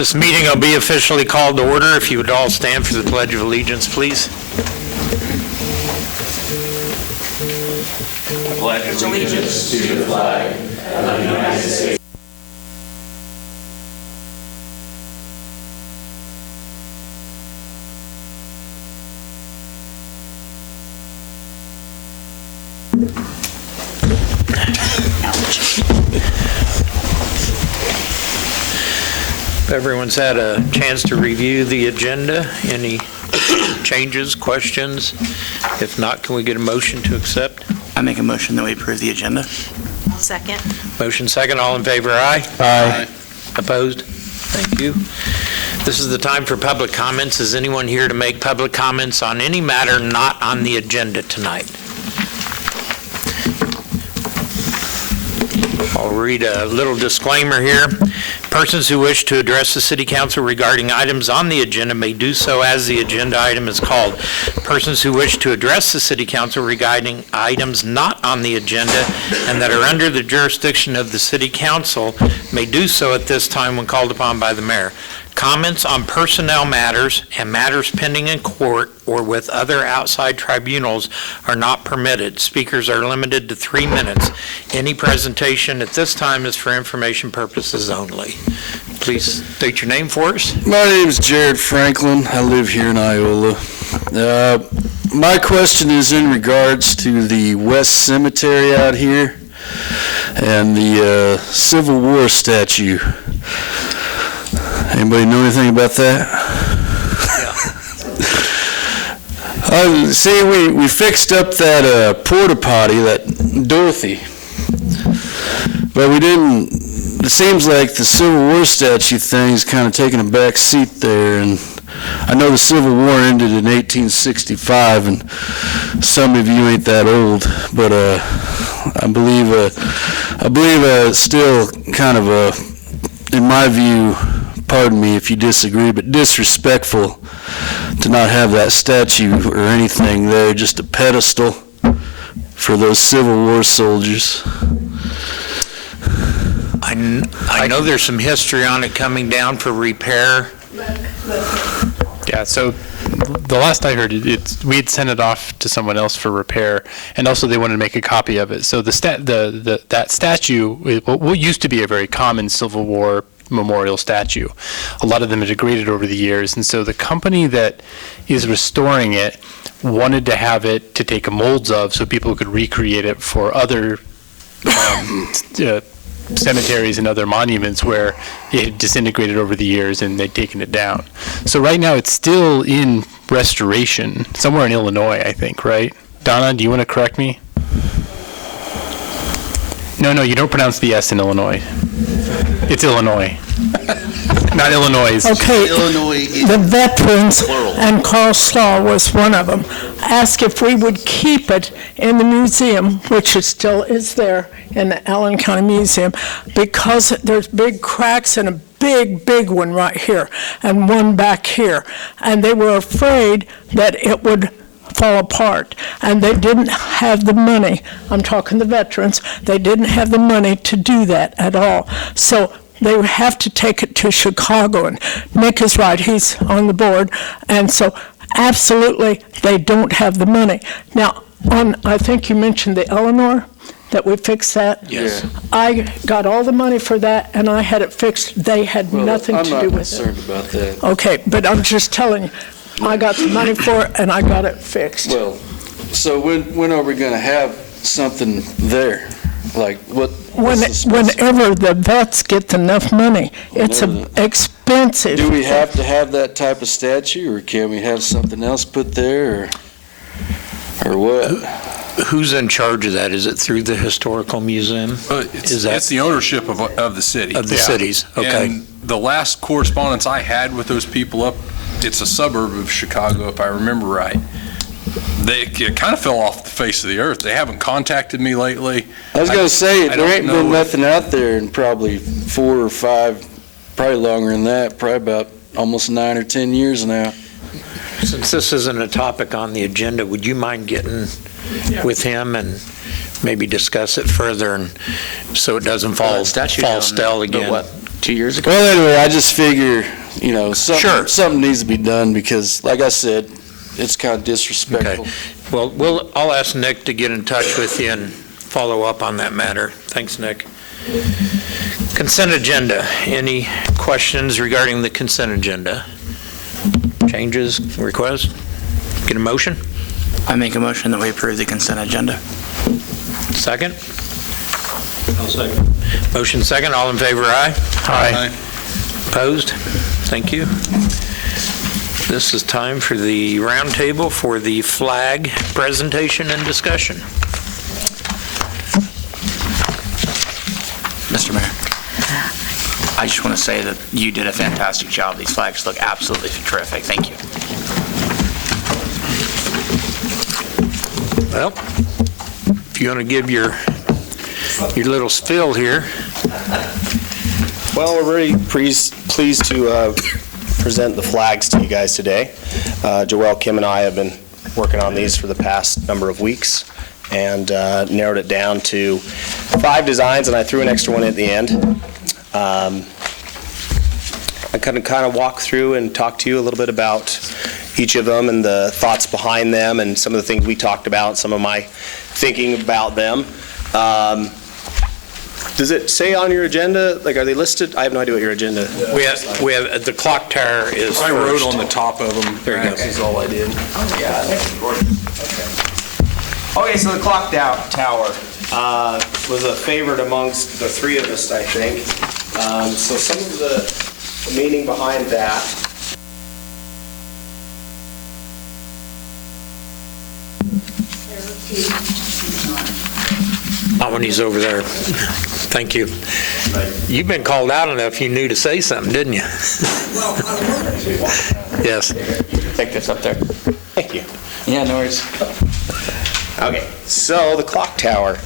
This meeting will be officially called to order. If you would all stand for the Pledge of Allegiance, please. I pledge allegiance to the flag of the United States. Everyone's had a chance to review the agenda. Any changes, questions? If not, can we get a motion to accept? I make a motion that we approve the agenda. I'll second. Motion second. All in favor, aye? Aye. Opposed? Thank you. This is the time for public comments. Is anyone here to make public comments on any matter not on the agenda tonight? I'll read a little disclaimer here. Persons who wish to address the City Council regarding items on the agenda may do so as the agenda item is called. Persons who wish to address the City Council regarding items not on the agenda and that are under the jurisdiction of the City Council may do so at this time when called upon by the Mayor. Comments on personnel matters and matters pending in court or with other outside tribunals are not permitted. Speakers are limited to 3 minutes. Any presentation at this time is for information purposes only. Please state your name for us. My name is Jared Franklin. I live here in Iola. My question is in regards to the West Cemetery out here and the Civil War statue. Anybody know anything about that? Yeah. See, we fixed up that porta potty, that Dorothy, but we didn't. It seems like the Civil War statue thing's kind of taking a back seat there, and I know the Civil War ended in 1865, and some of you ain't that old, but I believe it's still kind of in my view, pardon me if you disagree, but disrespectful to not have that statue or anything there, just a pedestal for those Civil War soldiers. I know there's some history on it coming down for repair. Yeah, so the last I heard, we had sent it off to someone else for repair, and also they wanted to make a copy of it. So that statue, what used to be a very common Civil War memorial statue, a lot of them had degraded over the years, and so the company that is restoring it wanted to have it to take molds of so people could recreate it for other cemeteries and other monuments where it had disintegrated over the years and they'd taken it down. So right now it's still in restoration, somewhere in Illinois, I think, right? Donna, do you want to correct me? No, you don't pronounce the S in Illinois. It's Illinois. Not Illinois. Okay, Illinois the veterans, plural. and Carl Slaw was one of them, asked if we would keep it in the museum, which it still is there in the Allen County Museum, because there's big cracks and a big one right here and one back here. And they were afraid that it would fall apart, and they didn't have the money. I'm talking the veterans. They didn't have the money to do that at all. So they would have to take it to Chicago, and Nick is right, he's on the board, and so absolutely they don't have the money. Now, I think you mentioned the Eleanor, that we fixed that. Yes. I got all the money for that, and I had it fixed. They had nothing to do with it. I'm not concerned about that. Okay, but I'm just telling you, I got the money for it, and I got it fixed. Well, so when are we going to have something there? Like what? Whenever the vets get enough money. It's expensive. Do we have to have that type of statue, or can we have something else put there, or what? Who's in charge of that? Is it through the Historical Museum? It's the ownership of the city. Of the cities, okay. And the last correspondence I had with those people up, it's a suburb of Chicago, if I remember right. It kind of fell off the face of the earth. They haven't contacted me lately. I was going to say, I there don't ain't know been nothing out there in probably 4 or 5, probably longer than that, probably about almost 9 or 10 years now. Since this isn't a topic on the agenda, would you mind getting with him and maybe discuss it further, and so it doesn't fall stale again? 2 years ago? Well, anyway, I just figure, you know, Sure. something needs to be done because, like I said, it's kind of disrespectful. Well, I'll ask Nick to get in touch with you and follow up on that matter. Thanks, Nick. Consent agenda. Any questions regarding the consent agenda? Changes, requests? Get a motion? I make a motion that we approve the consent agenda. Second? I'll second. Motion second. All in favor, aye? Aye. Opposed? Thank you. This is time for the roundtable for the flag presentation and discussion. Mr. Mayor, I just want to say that you did a fantastic job. These flags look absolutely terrific. Thank you. Well, if you want to give your little spill here. Well, we're very pleased to present the flags to you guys today. Joelle, Kim, and I have been working on these for the past number of weeks and narrowed it down to 5 designs, and I threw an extra one at the end. I kind of walk through and talk to you a little bit about each of them and the thoughts behind them and some of the things we talked about, some of my thinking about them. Does it say on your agenda, like, are they listed? I have no idea what your agenda is. We have, the clock tower is I wrote first. on the top of them. There you go. Is all I did. Okay, so the clock tower was a favorite amongst the 3 of us, I think. So some of the meaning behind that. Not when he's over there. Thank you. You've been called out enough, you knew to say something, didn't you? Yes. Take this up there. Thank you. Yeah, no worries. Okay, so the clock tower.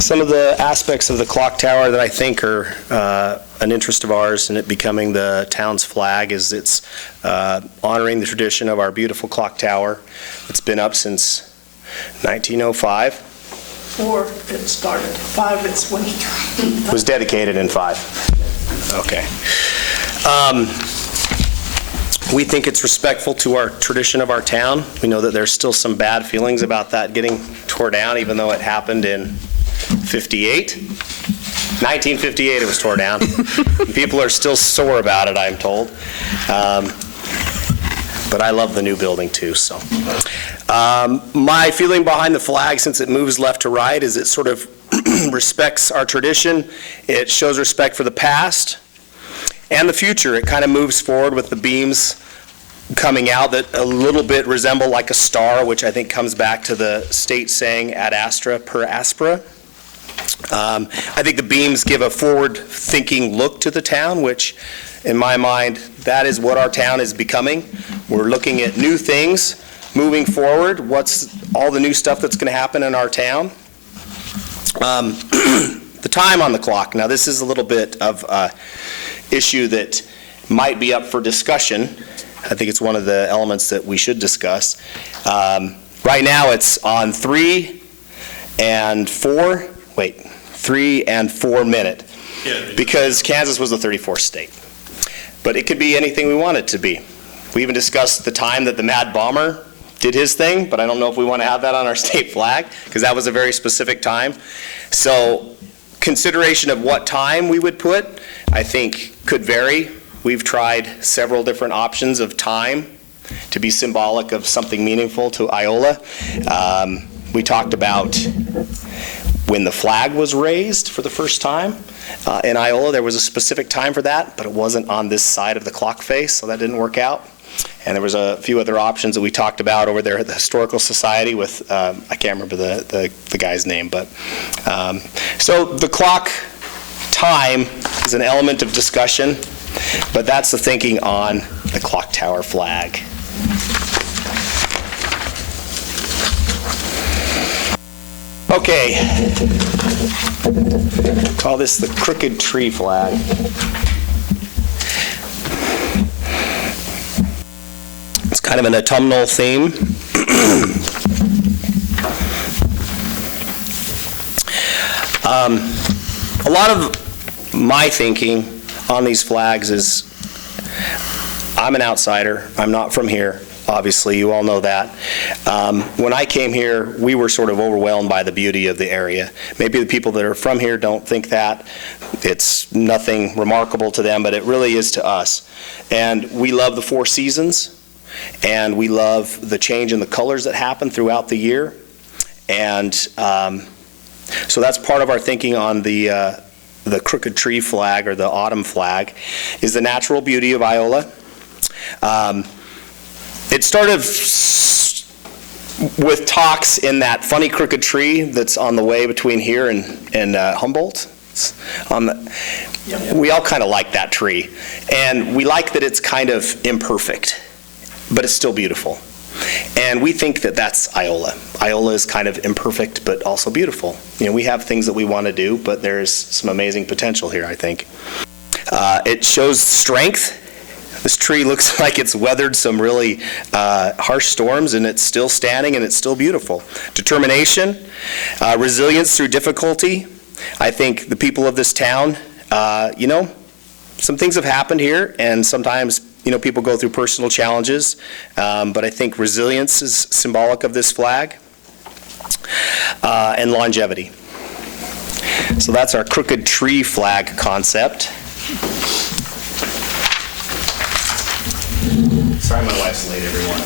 Some of the aspects of the clock tower that I think are an interest of ours in it becoming the town's flag is it's honoring the tradition of our beautiful clock tower. It's been up since 1905. 4 it started, 5 it's when It was dedicated in 5. Okay. We think it's respectful to our tradition of our town. We know that there's still some bad feelings about that getting tore down, even though it happened in 58. 1958 it was tore down. People are still sore about it, I'm told. But I love the new building too, so. My feeling behind the flag, since it moves left to right, is it sort of respects our tradition. It shows respect for the past and the future. It kind of moves forward with the beams coming out that a little bit resemble like a star, which I think comes back to the state saying ad astra per aspera. I think the beams give a forward-thinking look to the town, which, in my mind, that is what our town is becoming. We're looking at new things, moving forward. What's all the new stuff that's going to happen in our town? The time on the clock. Now, this is a little bit of an issue that might be up for discussion. I think it's one of the elements that we should discuss. Right now, it's on 3 and 4 minute, because Kansas was the 34th state. But it could be anything we want it to be. We even discussed the time that the Mad Bomber did his thing, but I don't know if we want to have that on our state flag, because that was a very specific time. So consideration of what time we would put, I think, could vary. We've tried several different options of time to be symbolic of something meaningful to Iola. We talked about when the flag was raised for the first time in Iola. There was a specific time for that, but it wasn't on this side of the clock face, so that didn't work out. And there was a few other options that we talked about over there at the Historical Society with, I can't remember the guy's name, but, so the clock time is an element of discussion, but that's the thinking on the clock tower flag. Okay, call this the crooked tree flag. It's kind of an autumnal theme. A lot of my thinking on these flags is, I'm an outsider. I'm not from here, obviously. You all know that. When I came here, we were sort of overwhelmed by the beauty of the area. Maybe the people that are from here don't think that. It's nothing remarkable to them, but it really is to us. And we love the four seasons, and we love the change in the colors that happen throughout the year. And so that's part of our thinking on the crooked tree flag, or the autumn flag, is the natural beauty of Iola. It started with talks in that funny crooked tree that's on the way between here and Humboldt. We all kind of like that tree. And we like that it's kind of imperfect, but it's still beautiful. And we think that that's Iola. Iola is kind of imperfect, but also beautiful. You know, we have things that we want to do, but there's some amazing potential here, I think. It shows strength. This tree looks like it's weathered some really harsh storms, and it's still standing, and it's still beautiful. Determination, resilience through difficulty. I think the people of this town, you know, some things have happened here, and sometimes, you know, people go through personal challenges, but I think resilience is symbolic of this flag, and longevity. So that's our crooked tree flag concept. Sorry my wife's late, everyone.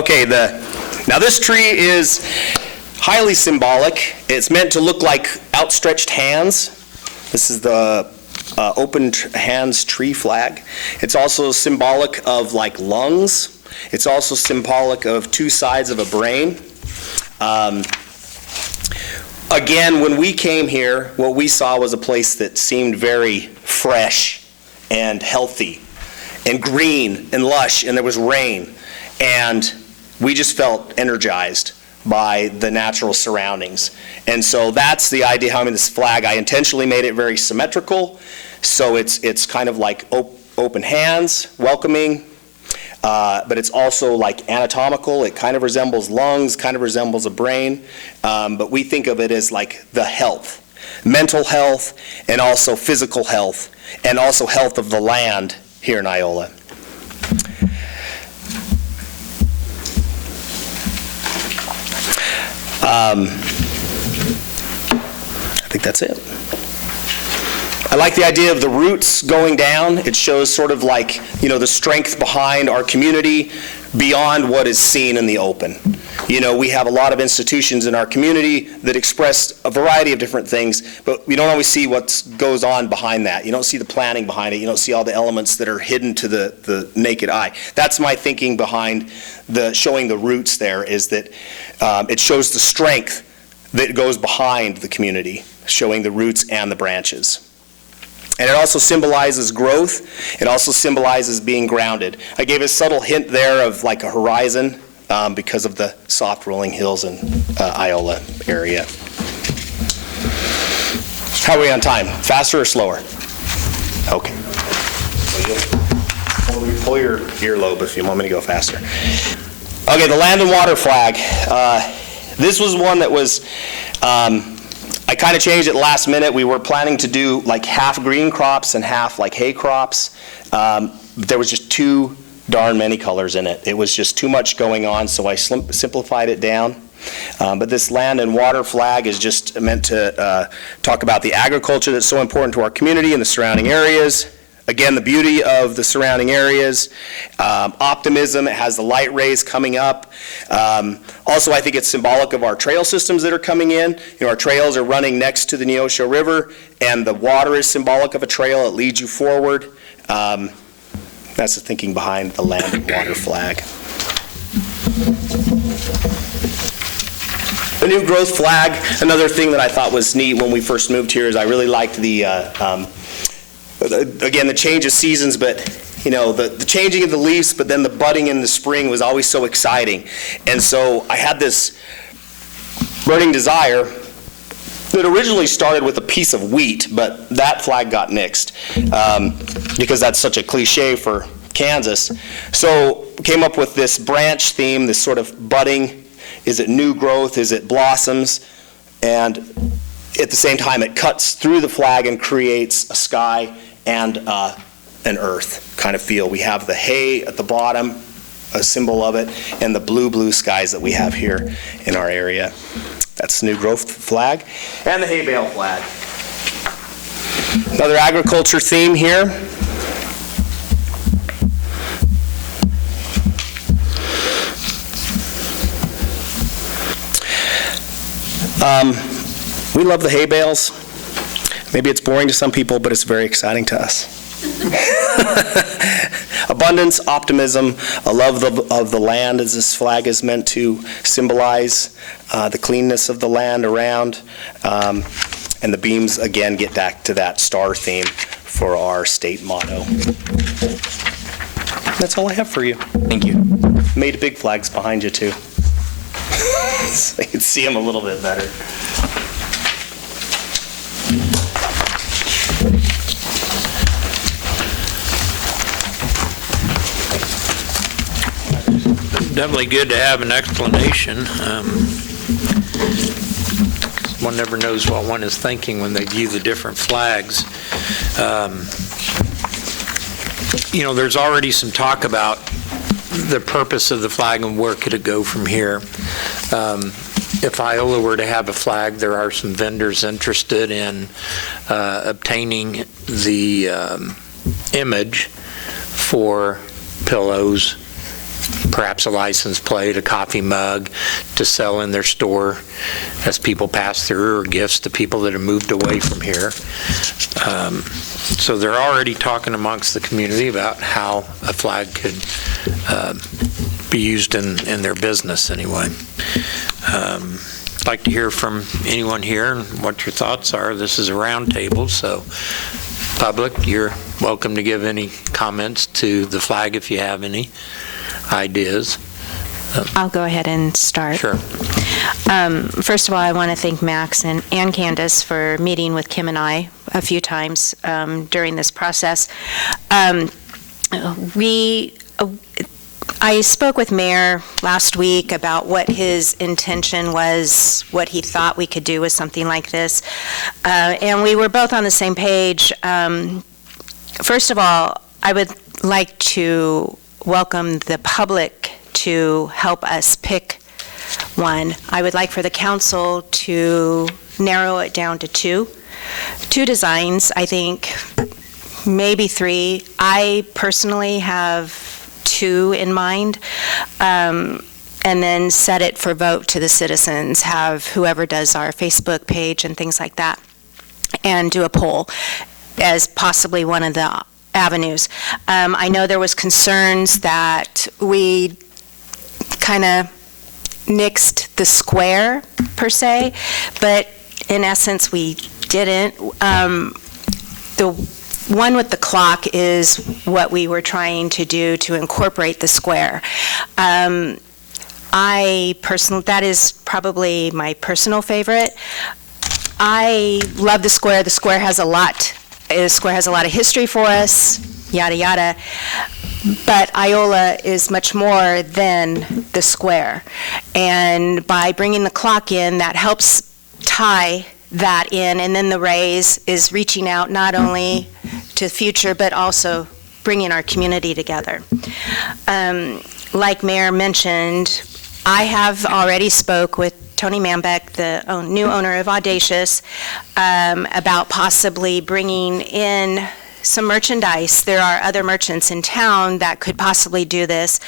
Okay, now this tree is highly symbolic. It's meant to look like outstretched hands. This is the open hands tree flag. It's also symbolic of like lungs. It's also symbolic of two sides of a brain. Again, when we came here, what we saw was a place that seemed very fresh and healthy and green and lush, and there was rain. And we just felt energized by the natural surroundings. And so that's the idea behind this flag. I intentionally made it very symmetrical, so it's kind of like open hands, welcoming, but it's also like anatomical. It kind of resembles lungs, kind of resembles a brain, but we think of it as like the health, mental health, and also physical health, and also health of the land here in Iola. I think that's it. I like the idea of the roots going down. It shows sort of like, you know, the strength behind our community beyond what is seen in the open. You know, we have a lot of institutions in our community that express a variety of different things, but we don't always see what goes on behind that. You don't see the planning behind it. You don't see all the elements that are hidden to the naked eye. That's my thinking behind showing the roots there, is that it shows the strength that goes behind the community, showing the roots and the branches. And it also symbolizes growth. It also symbolizes being grounded. I gave a subtle hint there of like a horizon because of the soft rolling hills in Iola area. How are we on time? Faster or slower? Okay. So pull your earlobe if you want me to go faster. Okay, the land and water flag. This was one that was, I kind of changed it last minute. We were planning to do like half green crops and half like hay crops. There was just too darn many colors in it. It was just too much going on, so I simplified it down. But this land and water flag is just meant to talk about the agriculture that's so important to our community and the surrounding areas. Again, the beauty of the surrounding areas, optimism. It has the light rays coming up. Also, I think it's symbolic of our trail systems that are coming in. You know, our trails are running next to the Neosho River, and the water is symbolic of a trail. It leads you forward. That's the thinking behind the land and water flag. The new growth flag, another thing that I thought was neat when we first moved here, is I really liked the again, the change of seasons, but you know, the changing of the leaves, but then the budding in the spring was always so exciting. And so I had this burning desire that originally started with a piece of wheat, but that flag got nixed because that's such a cliche for Kansas. So came up with this branch theme, this sort of budding. Is it new growth? Is it blossoms? And at the same time, it cuts through the flag and creates a sky and an earth kind of feel. We have the hay at the bottom, a symbol of it, and the blue skies that we have here in our area. That's the new growth flag. And the hay bale flag. Another agriculture theme here. We love the hay bales. Maybe it's boring to some people, but it's very exciting to us. Abundance, optimism, a love of the land, as this flag is meant to symbolize the cleanness of the land around. And the beams, again, get back to that star theme for our state motto. That's all I have for you. Thank you. Made big flags behind you, too. So you can see them a little bit better. Definitely good to have an explanation. One never knows what one is thinking when they view the different flags. There's already some talk about the purpose of the flag and where could it go from here. If Iola were to have a flag, there are some vendors interested in obtaining the image for pillows, perhaps a license plate, a coffee mug to sell in their store as people pass through, or gifts to people that have moved away from here. So they're already talking amongst the community about how a flag could be used in their business anyway. I'd like to hear from anyone here and what your thoughts are. This is a round table, so public, you're welcome to give any comments to the flag if you have any ideas. I'll go ahead and start. Sure. First of all, I want to thank Max and Candace for meeting with Kim and I a few times during this process. I spoke with Mayor last week about what his intention was, what he thought we could do with something like this, and we were both on the same page. First of all, I would like to welcome the public to help us pick one. I would like for the council to narrow it down to two designs, I think, maybe three. I personally have two in mind, and then set it for vote to the citizens, have whoever does our Facebook page and things like that, and do a poll as possibly one of the avenues. I know there was concerns that we kind of nixed the square per se, but in essence we didn't. The one with the clock is what we were trying to do to incorporate the square. That is probably my personal favorite. I love the square. The square has a lot. The square has a lot of history for us, yada, yada. But Iola is much more than the square. And by bringing the clock in, that helps tie that in. And then the raise is reaching out not only to the future, but also bringing our community together. Like Mayor mentioned, I have already spoke with Tony Manbeck, the new owner of Audacious, about possibly bringing in some merchandise. There are other merchants in town that could possibly do this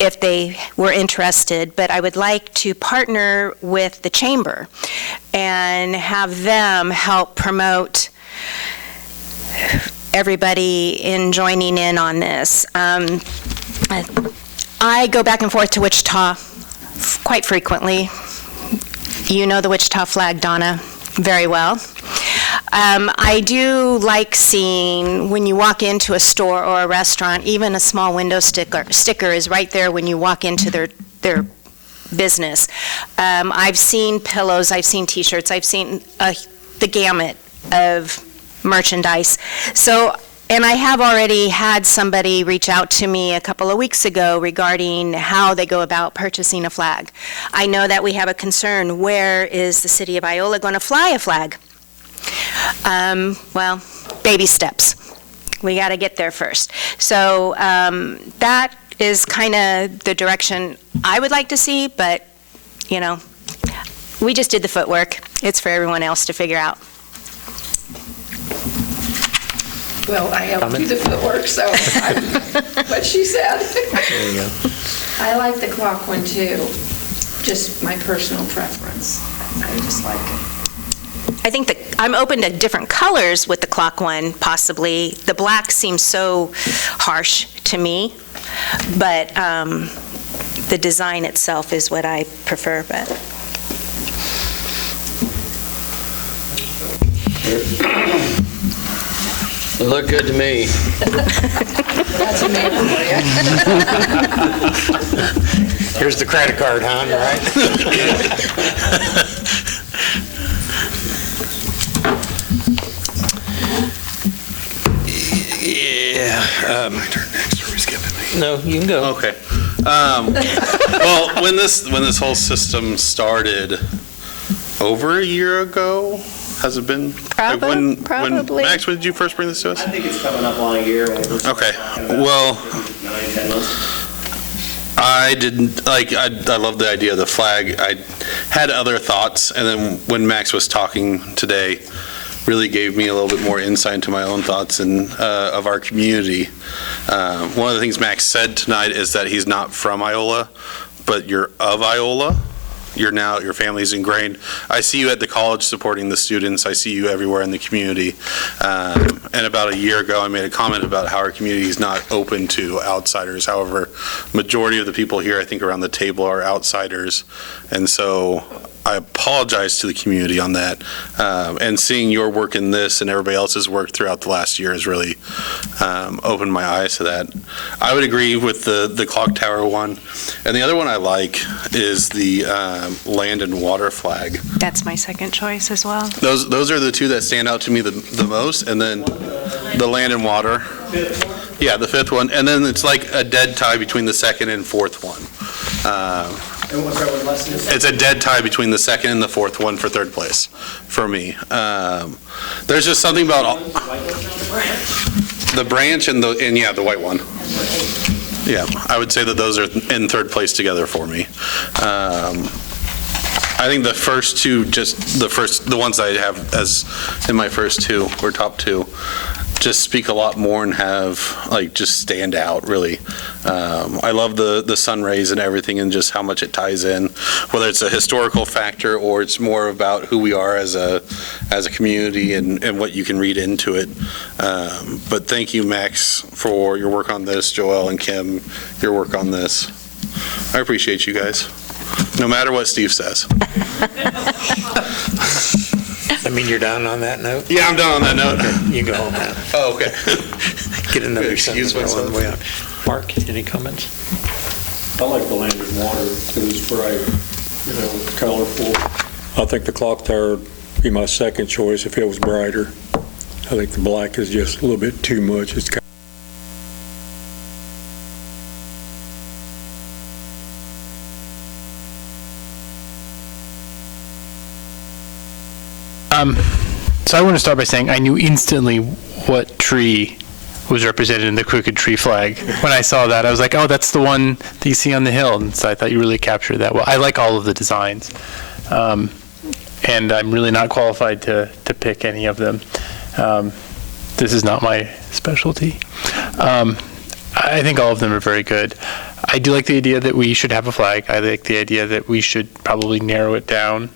if they were interested, but I would like to partner with the chamber and have them help promote everybody in joining in on this. I go back and forth to Wichita quite frequently. You know the Wichita flag, Donna, very well. I do like seeing when you walk into a store or a restaurant, even a small window sticker is right there when you walk into their business. I've seen pillows, I've seen t-shirts, I've seen the gamut of merchandise. So And I have already had somebody reach out to me a couple of weeks ago regarding how they go about purchasing a flag. I know that we have a concern, where is the city of Iola going to fly a flag? Well, baby steps. We got to get there first. So that is kind of the direction I would like to see, but, you know, we just did the footwork. It's for everyone else to figure out. Well, I helped do the footwork, so what she said. There you go. I like the clock one too, just my personal preference. I just like it. I think that I'm open to different colors with the clock one, possibly. The black seems so harsh to me, but the design itself is what I prefer, but. They look good to me. That's a neighbor for you. Here's the credit card, hon, right? Yeah. My turn next, or are we skipping me? No, you can go. Okay. Well, when this whole system started over a year ago, has it been? Like when Probably. Max, when did you first bring this to us? I think it's coming up on a year. Okay. Well, 9-10 months. I didn't, like, I love the idea of the flag. I had other thoughts, and then when Max was talking today, really gave me a little bit more insight into my own thoughts and of our community. One of the things Max said tonight is that he's not from Iola, but you're of Iola. Your family's ingrained. I see you at the college supporting the students. I see you everywhere in the community. And about a year ago, I made a comment about how our community is not open to outsiders. However, majority of the people here, I think, around the table are outsiders. And so I apologize to the community on that. And seeing your work in this and everybody else's work throughout the last year has really opened my eyes to that. I would agree with the clock tower one. And the other one I like is the land and water flag. That's my second choice as well. Those are the two that stand out to me the most. And then the land and water. Yeah, the fifth one. And then it's like a dead tie between the second and fourth one. It's a dead tie between the second and the fourth one for third place for me. There's just something about the branch and the white one. Yeah, I would say that those are in third place together for me. I think the first two, the ones I have as in my first two or top two, just speak a lot more and have, like, just stand out, really. I love the sun rays and everything and just how much it ties in, whether it's a historical factor or it's more about who we are as a community and what you can read into it. But thank you, Max, for your work on this, Joelle and Kim, your work on this. I appreciate you guys, no matter what Steve says. I mean, you're done on that note? Yeah, I'm done on that note. You can go home now. Oh, okay. Get another Excuse sentence on the way out. Mark, any comments? I like the land and water because it's bright, colorful. I think the clock tower would be my second choice if it was brighter. I think the black is just a little bit too much. It's kind So I want to start by saying I knew instantly what tree was represented in the crooked tree flag. When I saw that, I was like, oh, that's the one that you see on the hill. And so I thought you really captured that well. I like all of the designs. And I'm really not qualified to pick any of them. This is not my specialty. I think all of them are very good. I do like the idea that we should have a flag. I like the idea that we should probably narrow it down.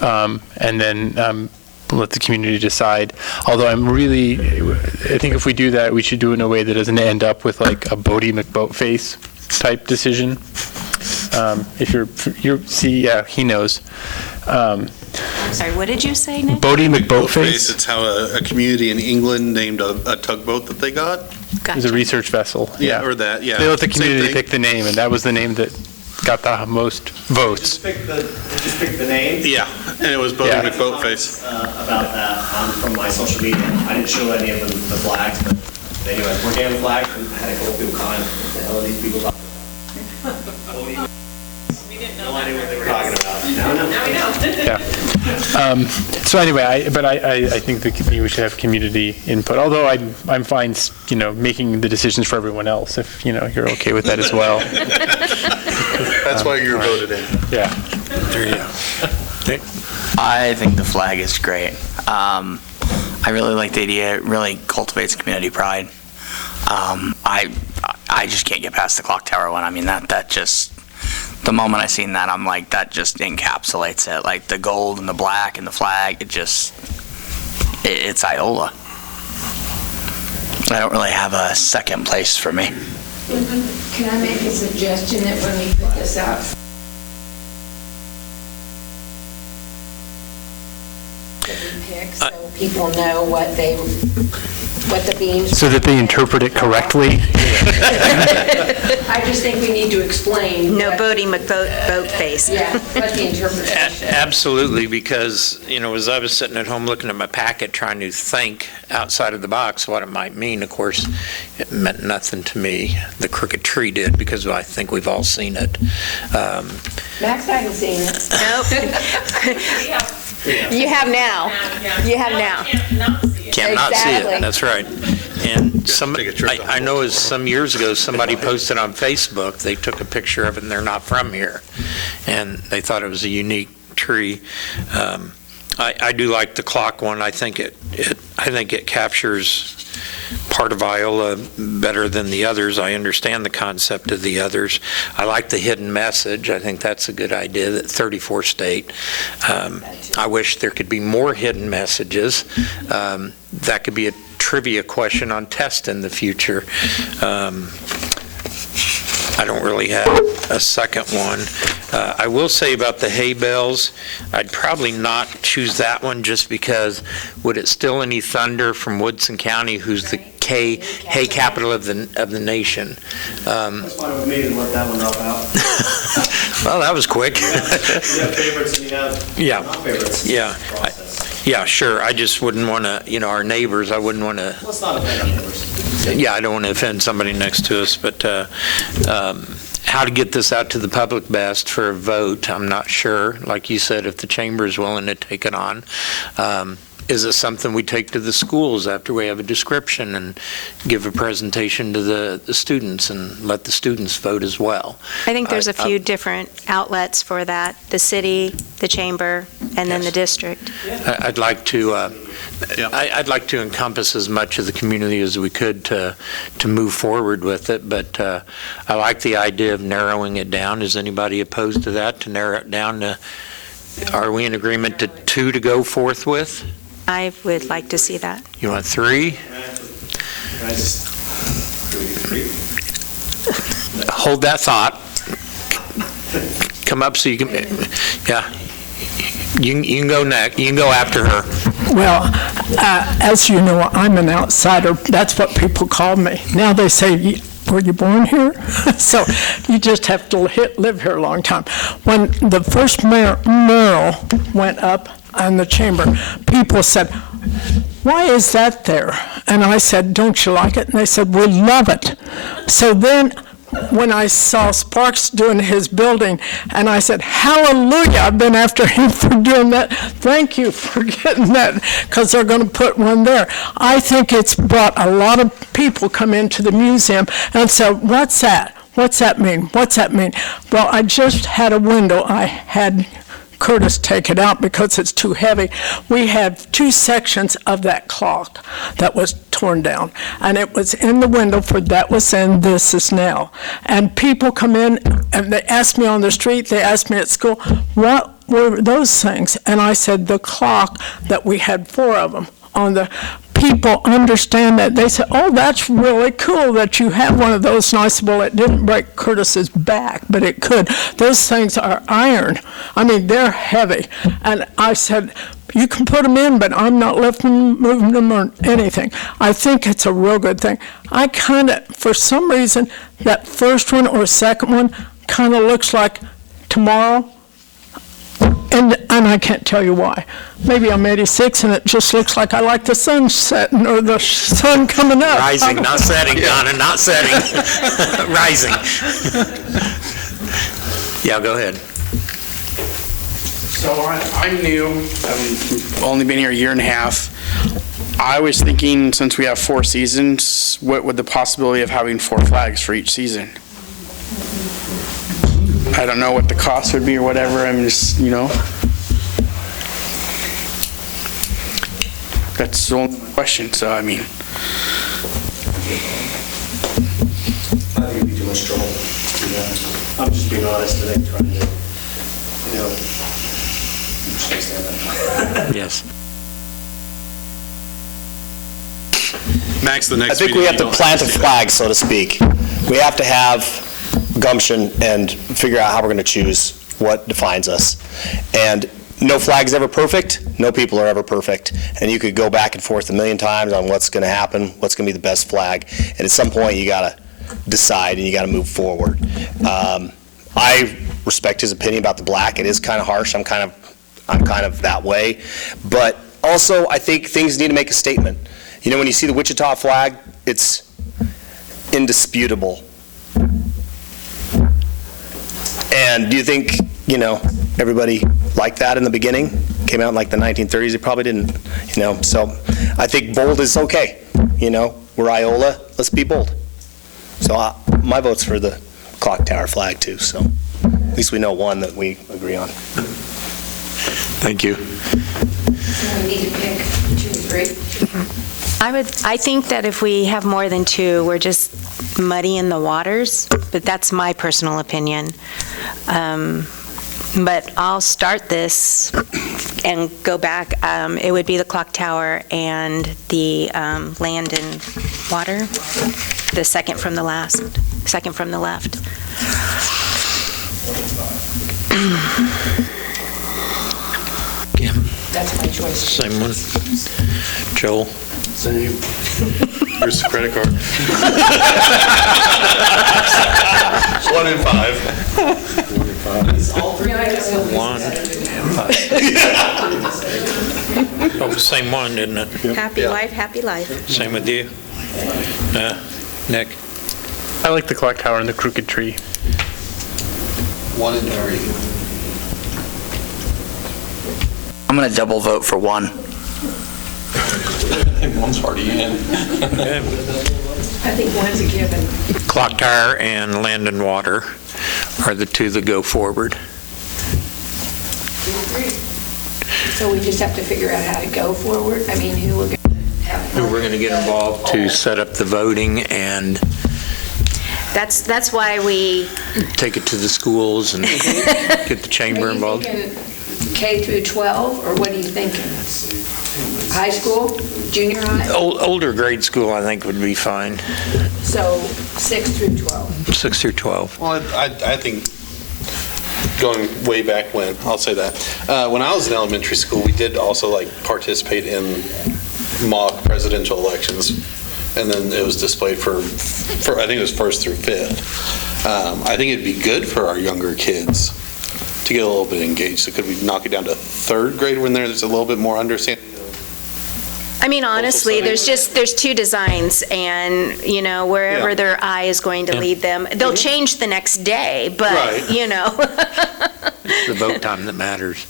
And then let the community decide. Although I think if we do that, we should do it in a way that doesn't end up with like a Bodie McBoatface type decision. He knows. Sorry, what did you say, Nick? Bodie McBoatface It's how a community in England named a tugboat that they got. is a research vessel. Yeah, or that, yeah. They let the Same community thing. pick the name, and that was the name that got the most votes. Just pick the name. Yeah, and it was Bodie Yeah. McBoatface. About that from my social media. I didn't show any of the flags, but Anyway, we're damn flag. I had a couple people comment, what the hell are these people talking about? We didn't know what they were talking about. Now we know. Yeah. So anyway, I think we should have community input, although I'm fine, making the decisions for everyone else, if, you're okay with that as well. That's why you're voted in. Yeah. There you go. I think the flag is great. I really like the idea. It really cultivates community pride. I just can't get past the clock tower one. I mean, that just, the moment I seen that, I'm like, that just encapsulates it. Like the gold and the black and the flag, it's Iola. I don't really have a second place for me. Can I make a suggestion that when we put this out, that we pick so people know what the beams. So that they interpret it correctly? I just think we need to explain. No what- Bodie McBoat face. Yeah, what the interpretation. Absolutely, because, as I was sitting at home looking at my packet, trying to think outside of the box what it might mean, of course, it meant nothing to me. The crooked tree did, because I think we've all seen it. Max hadn't seen it. Nope. You have now. You have now. Cannot see it, Exactly. that's right. And take a trip to I know some years ago, somebody posted on Facebook, they took a picture of it, and they're not from here, and they thought it was a unique tree. I do like the clock one. I think it captures part of Iola better than the others. I understand the concept of the others. I like the hidden message. I think that's a good idea, that 34 state. I wish there could be more hidden messages. That could be a trivia question on test in the future. I don't really have a second one. I will say about the hay bales, I'd probably not choose that one, just because would it still any thunder from Woodson County, who's the hay capital of the nation? That's fine with me to let that one drop out. Well, that was quick. You have favorites and you have Yeah. non-favorites. Yeah. Yeah, sure. I just wouldn't want to, our neighbors, I wouldn't want to, Let's not offend our neighbors. yeah, I don't want to offend somebody next to us, but how to get this out to the public best for a vote, I'm not sure. Like you said, if the chamber is willing to take it on. Is it something we take to the schools after we have a description and give a presentation to the students and let the students vote as well? I think there's a few different outlets for that, the city, the chamber, and then the district. I'd like to, I'd like to encompass as much of the community as we could to move forward with it, but I like the idea of narrowing it down. Is anybody opposed to that, to narrow it down to, are we in agreement to 2 to go forth with? I would like to see that. You want 3? Hold that thought. Come up so you can, yeah. You can go next. You can go after her. Well, as you know, I'm an outsider. That's what people call me. Now they say, were you born here? So you just have to live here a long time. When the first mural went up in the chamber, people said, why is that there? And I said, don't you like it? And they said, we love it. So then when I saw Sparks doing his building, and I said, hallelujah, I've been after him for doing that. Thank you for getting that, because they're going to put one there. I think it's brought a lot of people come into the museum and said, what's that? What's that mean? What's that mean? Well, I just had a window. I had Curtis take it out because it's too heavy. We have 2 sections of that clock that was torn down, and it was in the window for that was then, this is now. And people come in and they ask me on the street, they ask me at school, what were those things? And I said, the clock that we had 4 of them on the. People understand that. They say, oh, that's really cool that you have one of those. And I said, well, it didn't break Curtis's back, but it could. Those things are iron. I mean, they're heavy. And I said, you can put them in, but I'm not lifting them, moving them, or anything. I think it's a real good thing. I kind of, for some reason, that first one or second one kind of looks like tomorrow. And I can't tell you why. Maybe I'm 86 and it just looks like I like the sun setting or the sun coming up. Rising, not setting, Donna, not setting. Rising. Yeah, go ahead. So I'm new. I've only been here a year and a half. I was thinking, since we have 4 seasons, what would the possibility of having 4 flags for each season? I don't know what the cost would be or whatever. I'm just, that's the only question. So, I mean. I think it'd be too much trouble. I'm just being honest and trying to, Yes. Max, the next I think we have to plant a flag, so to speak. We have to have gumption and figure out how we're going to choose what defines us. And no flag's ever perfect. No people are ever perfect. And you could go back and forth a million times on what's going to happen, what's going to be the best flag. And at some point, you got to decide and you got to move forward. I respect his opinion about the black. It is kind of harsh. I'm kind of that way. But also, I think things need to make a statement. When you see the Wichita flag, it's indisputable. And do you think, everybody liked that in the beginning? Came out in like the 1930s, it probably didn't, So I think bold is okay. We're Iola, let's be bold. So my vote's for the clock tower flag too, so at least we know one that we agree on. Thank you. So we need to pick 2 or 3. I think that if we have more than 2, we're just muddying the waters, but that's my personal opinion. But I'll start this and go back. It would be the clock tower and the land and water, the second from the left. Kim, That's my choice. same one. Joel? Same. Here's the credit card. 1 in 5. All 3 items will be 1. Oh, same one, isn't it? Happy life, happy life. Same with you? Nick? I like the clock tower and the crooked tree. 1 in 3. I'm going to double vote for 1. One's already in. I think 1's a given. Clock tower and land and water are the 2 that go forward. So we just have to figure out how to go forward? I mean, who we're going to have? Who we're going to get involved to set up the voting and That's why we, take it to the schools and get the chamber involved. Are you thinking K through 12, or what are you thinking? High school, junior high? Older grade school, I think, would be fine. So 6 through 12. 6 through 12. Well, I think going way back when, I'll say that. When I was in elementary school, we did also participate in mock presidential elections, and then it was displayed for I think it was 1st through 5th. I think it'd be good for our younger kids to get a little bit engaged. So could we knock it down to 3rd grade when there's a little bit more understanding? I mean, honestly, there's 2 designs, and, wherever their eye is going to lead them, they'll change the next day, but, Right. It's the vote time that matters.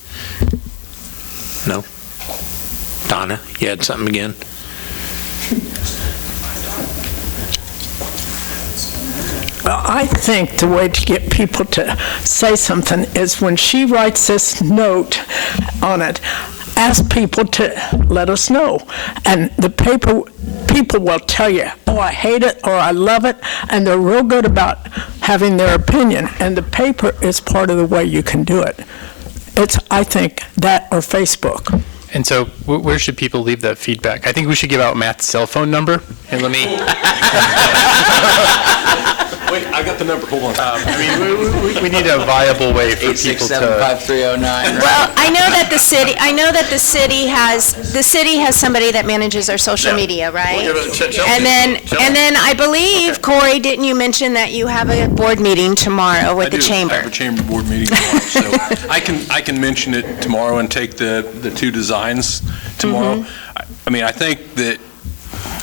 No? Donna, you had something again? Well, I think the way to get people to say something is when she writes this note on it, ask people to let us know. And the people will tell you, oh, I hate it or I love it, and they're real good about having their opinion. And the paper is part of the way you can do it. It's, I think, that or Facebook. And so where should people leave that feedback? I think we should give out Matt's cell phone number, and let me... Wait, I got the number, hold on. We need a viable way for people to. 867-5309, right? Well, I know that the city has somebody that manages our social media, right? And then I believe, Corey, didn't you mention that you have a board meeting tomorrow with the I chamber? have a chamber board meeting tomorrow, so I can mention it tomorrow and take the two designs tomorrow. I mean, I think that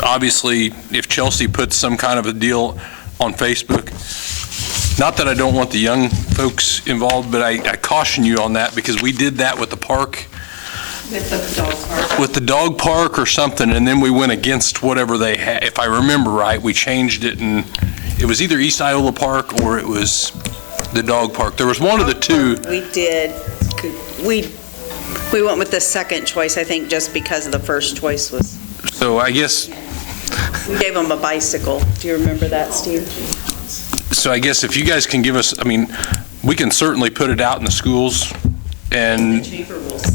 obviously if Chelsea puts some kind of a deal on Facebook, not that I don't want the young folks involved, but I caution you on that because we did that with the park. With the dog park. With the dog park or something, and then we went against whatever they had. If I remember right, we changed it, and it was either East Iola Park or it was the dog park. There was one of the two. We did, we went with the second choice, I think, just because the first choice was, So I guess, we gave them a bicycle. Do you remember that, Steve? so I guess if you guys can give us, I mean, we can certainly put it out in the schools, and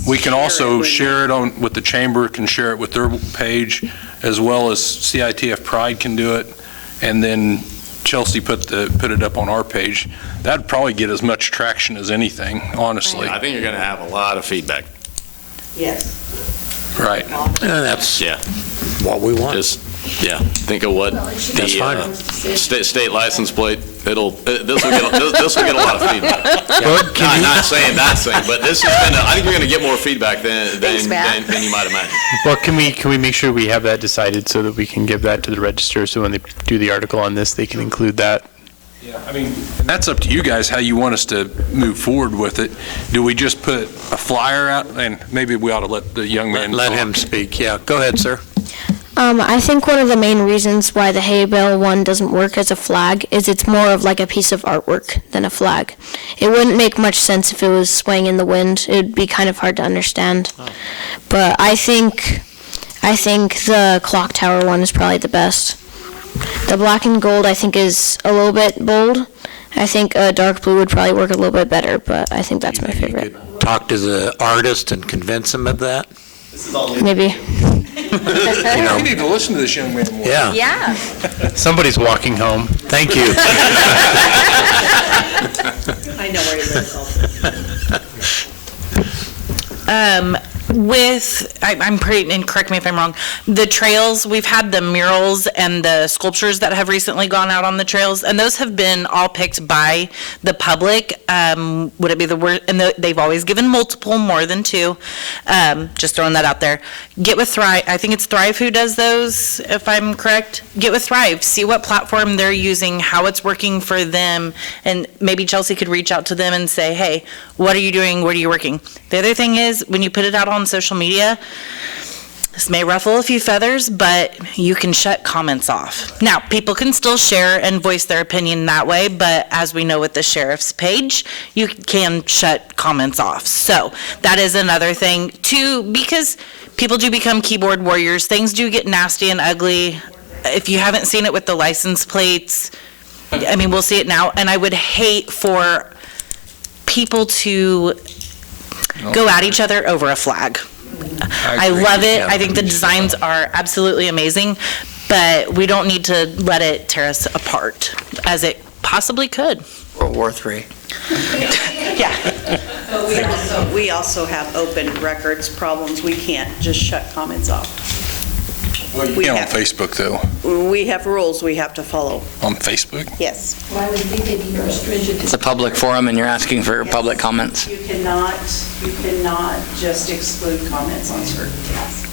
we can also share it on, with the chamber, can share it with their page, as well as CITF Pride can do it, and then Chelsea put it up on our page. That'd probably get as much traction as anything, honestly. I think you're going to have a lot of feedback. Yes. Right. That's Yeah. what we want. Just, yeah, think of what That's fine. state license plate, this will get a lot of feedback. Not saying that's thing, but this is I think you're going to get more feedback than you might imagine. Well, can we make sure we have that decided so that we can give that to the register, so when they do the article on this, they can include that? Yeah, I mean, and that's up to you guys, how you want us to move forward with it. Do we just put a flyer out, and maybe we ought to let the young man Let talk. him speak, yeah. Go ahead, sir. I think one of the main reasons why the hay bale one doesn't work as a flag is it's more of like a piece of artwork than a flag. It wouldn't make much sense if it was swaying in the wind. It would be kind of hard to understand. But I think the clock tower one is probably the best. The black and gold I think is a little bit bold. I think dark blue would probably work a little bit better, but I think that's my favorite. Talk to the artist and convince him of that? Maybe. We need to listen to this young man more. Yeah. Yeah. Somebody's walking home. Thank you. I know where he lives also. I'm pretty, and correct me if I'm wrong, the trails, we've had the murals and the sculptures that have recently gone out on the trails, and those have been all picked by the public. Would it be the word? And they've always given multiple, more than two. Just throwing that out there. Get with Thrive. I think it's Thrive who does those, if I'm correct. Get with Thrive. See what platform they're using, how it's working for them, and maybe Chelsea could reach out to them and say, hey, what are you doing? What are you working? The other thing is, when you put it out on social media, this may ruffle a few feathers, but you can shut comments off. Now, people can still share and voice their opinion that way, but as we know with the sheriff's page, you can shut comments off. So that is another thing too, because people do become keyboard warriors. Things do get nasty and ugly. If you haven't seen it with the license plates, I mean, we'll see it now, and I would hate for people to go at each other over a flag. I love it. I think the designs are absolutely amazing, but we don't need to let it tear us apart, as it possibly could. World War III. Yeah. But we also have open records problems. We can't just shut comments off. Well, you can on Facebook, though. We have rules we have to follow. On Facebook? Yes. Why would we be more stringent? It's a public forum and you're asking for public comments. You cannot just exclude comments on certain tasks.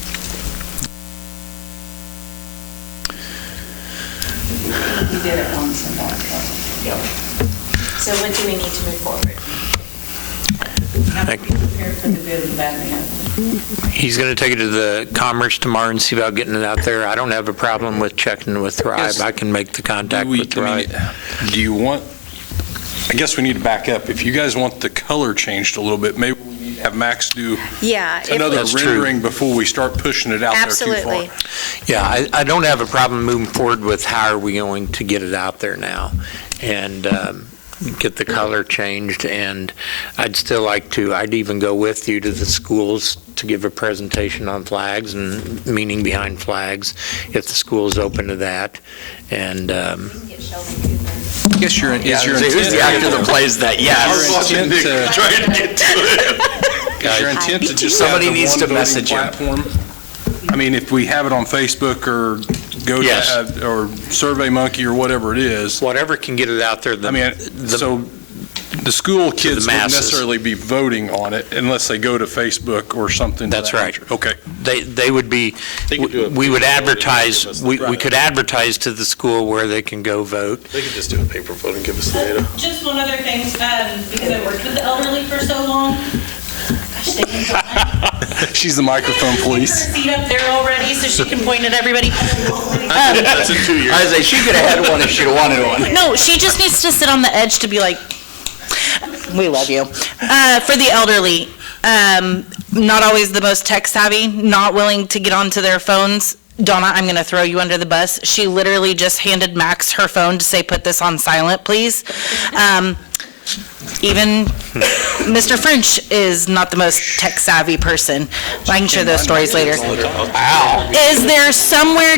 We did it once and that. So when do we need to move forward? Have to be prepared for the good and the bad and the ugly. He's going to take it to the Commerce tomorrow and see about getting it out there. I don't have a problem with checking with Thrive. I can make the contact with Thrive. Do you want, I guess we need to back up. If you guys want the color changed a little bit, maybe we need to have Max do another rendering before we start pushing it out there too far. Yeah, I don't have a problem moving forward with how are we going to get it out there now and get the color changed. And I'd still like to, I'd even go with you to the schools to give a presentation on flags and meaning behind flags, if the school is open to that. And I guess your intent. Who's the actor that plays that? Yes. Your intent to- Trying to get to it. Is your intent to just Somebody have the needs one to voting message him. platform? I mean, if we have it on Facebook or go Yes. to, or SurveyMonkey or whatever it is, Whatever can get it out there. I mean, so the school kids wouldn't masses. necessarily be voting on it unless they go to Facebook or something. That's right. Okay. They would be, They could do a we would paper voting advertise, and give us the we product. could advise to the school where they can go vote. They could just do a paper vote and give us the data. Just one other thing, because I worked with the elderly for so long. Gosh, they can go She's the microphone police. her seat up there already so she can point at everybody. That's in 2 years. I was like, she could have had one if she'd have wanted one. No, she just needs to sit on the edge to be like, we love you. For the elderly, not always the most tech savvy, not willing to get onto their phones. Donna, I'm going to throw you under the bus. She literally just handed Max her phone to say, put this on silent, please. Even Mr. French is not the most tech savvy person. I can share those stories later. Is there somewhere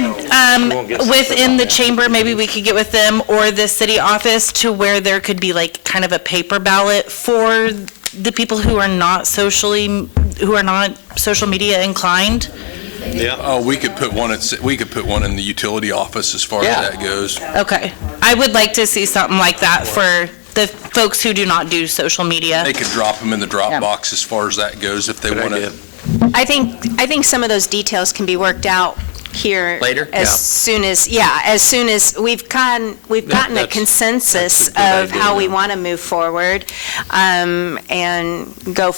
within the chamber, maybe we could get with them or the city office to where there could be like kind of a paper ballot for the people who are not social media inclined? Yeah. Oh, we could put one in the utility office as far as that goes. Okay. I would like to see something like that for the folks who do not do social media. They could drop them in the Dropbox as far as that goes if they want to. I think some of those details can be worked out here. Later? As soon as we've gotten a consensus of how we want to move forward, and go,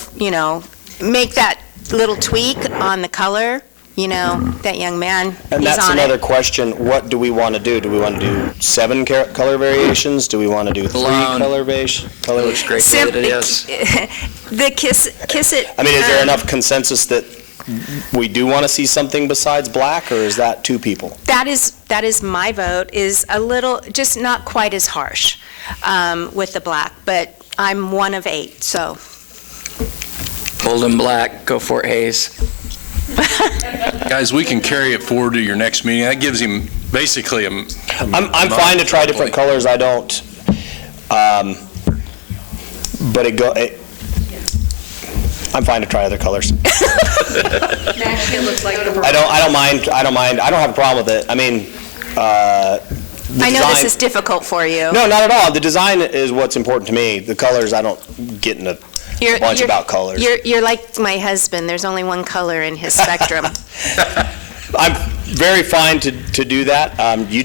make that little tweak on the color. That young man, And he's that's on another it. question, what do we want to do? Do we want to do 7 color variations? Do we want to do 3 Alone. color variations? Looks great the way that it is. The kiss it. I mean, is there enough consensus that we do want to see something besides black, or is that 2 people? That is my vote, is a little, just not quite as harsh with the black, but I'm one of 8, so. Bold and black, go for it, Hayes. Guys, we can carry it forward to your next meeting. That gives him basically I'm fine to try different colors, I don't, but I'm fine to try other colors. Actually, it looks like the. I don't mind, I don't have a problem with it. I mean, I know this is difficult for you. No, not at all. The design is what's important to me. The colors, I don't get in a bunch about colors. You're like my husband. There's only one color in his spectrum. I'm very fine to do that. You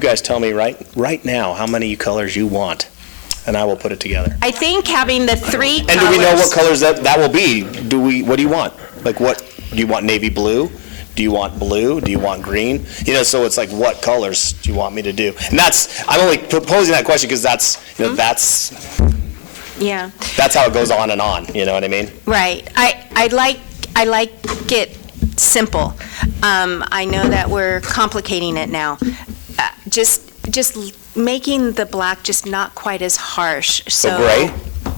guys tell me right now how many colors you want, and I will put it together. I think having the 3 colors. And do we know what colors that will be? What do you want? Like, what, do you want navy blue? Do you want blue? Do you want green? So it's like, what colors do you want me to do? And I'm only proposing that question because that's Yeah. that's how it goes on and on, you know what I mean? Right. I like it simple. I know that we're complicating it now. Just making the black just not quite as harsh. So gray?